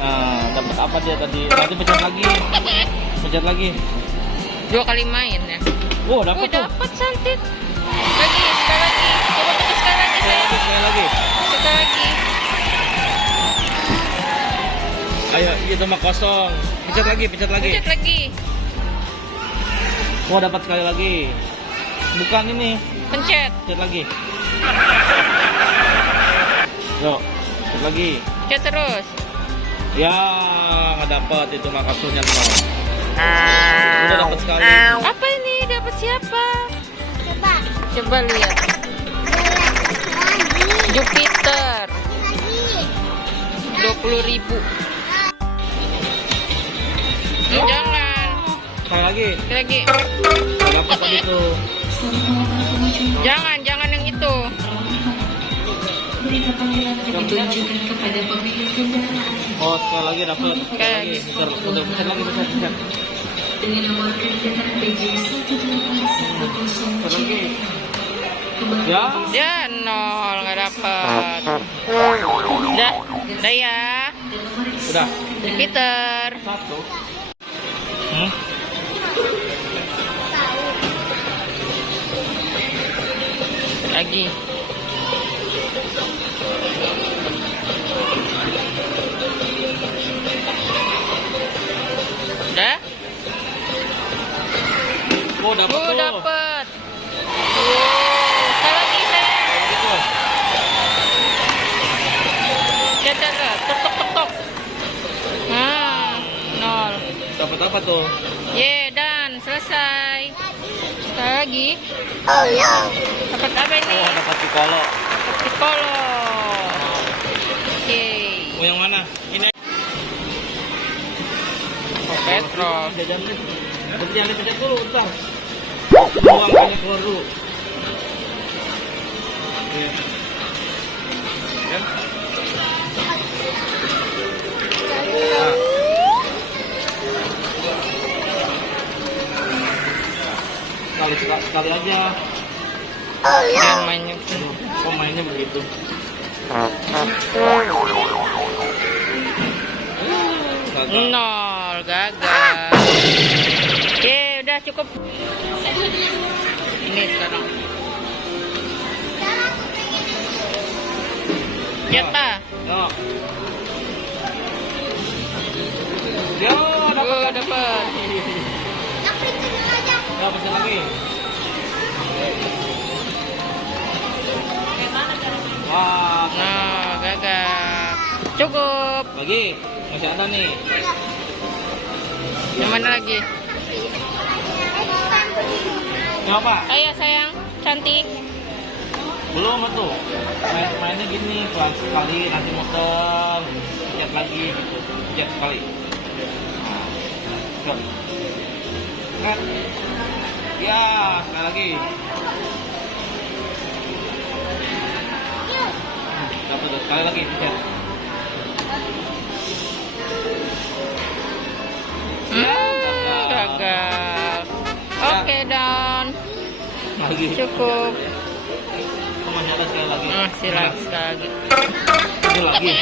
Nah, dapat apa dia tadi? Nanti pencet lagi. Pencet lagi. 2 kali main ya. Oh, dapat tuh. Dapat cantik. Lagi, sekali lagi. Coba kita sekali lagi, sayang. Sekali lagi. Sekali lagi. Ayo, itu mah kosong. Pencet lagi, pencet lagi. Pencet lagi. Oh, dapat sekali lagi. Bukan ini. Pencet. Pencet lagi. Yuk, pencet lagi. Pencet terus. Ya, nggak dapat itu mah kartunya nol. Udah dapat sekali. Apa ini? Dapat siapa? Coba. Coba lihat. Jupiter. 20.000. Jangan. Sekali lagi. Sekali lagi. Nggak dapat tadi tuh. Jangan yang itu. Ditunjukkan kepada pemilik kendaraan Oh, sekali lagi dapat. Sekali lagi. Oke. Udah pencet lagi, pencet. dengan nomor kendaraan PJ 18110 Sekali lagi. kembali Ya. Ya, 0. Nggak dapat. Udah ya. Udah. Jupiter. Satu. Lagi. Udah? Oh, dapat tuh. Dapet. Sekali lagi, sayang. Gitu. Cacat, tok. Nah, 0. Dapat apa tuh? Ye, dan selesai. Sekali lagi. Dapat apa ini? Oh, dapat Piccolo. Dapat Piccolo. Oke. Mau yang mana? Ini. Oh, Petro. Jangan dipencet dulu, ntar. Buang banyak keluar dulu. Iya. Ya. Nah. Sekali aja. Jangan mainnya. Kok mainnya begitu? Gagal. 0, gagal. Ye, udah cukup. Ini sekarang. Jata. Yo. Yo, dapat. Dapat. Dapat lagi. Wah, Nah, gagal. Cukup. lagi. Masih ada nih. Yang mana lagi? Ini apa? Ayo sayang, cantik. Belum tuh. Mainnya gini, pelan sekali, nanti muter, pencet lagi gitu. Pencet sekali. Nah, stop. Kan? Ya, sekali lagi. Dapat sekali lagi pencet. Gagal. Oke, dan Lagi. cukup. Oh, masih ada sekali lagi. Masih lagi sekali lagi. Ini lagi.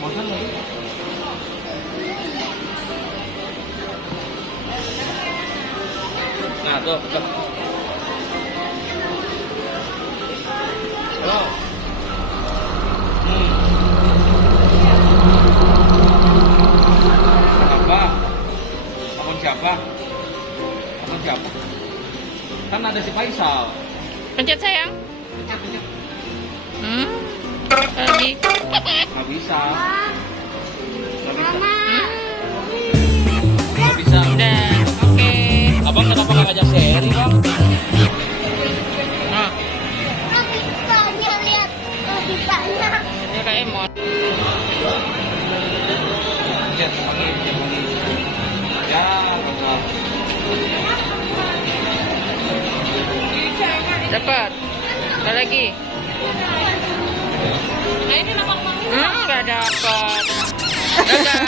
Bosan lagi? Nah, tuh. Oh. Kenapa? Akun siapa? Akun siapa? Kan ada si Faisal. Pencet sayang. Pencet. Lagi. Nggak bisa. Nggak bisa. Hmm. Nggak bisa. Udah. Oke. Abang kenapa nggak ngajak seri, Bang? Nah, Lihat. ini Doraemon. Pencet lagi. Ya, gagal. Dapat. Sekali lagi. Nggak dapat. Gagal.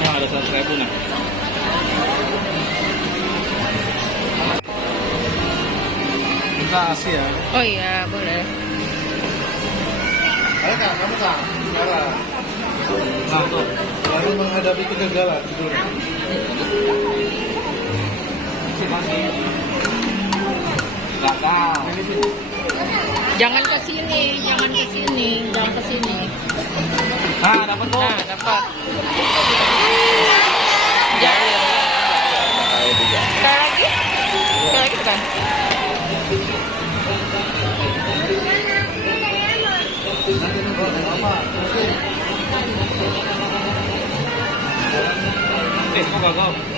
Yang ada 100.000 nah. Kita kasih ya. Oh iya, boleh. kamu kak, sekarang. Nah, tuh. Selalu menghadapi kegagalan, tidur. Gagal. Jangan ke sini, jangan ke sini, jangan ke sini. Nah, dapat tuh. Nah, dapat. Jadi. Sekali lagi. Sekali lagi kan? Kok gagal?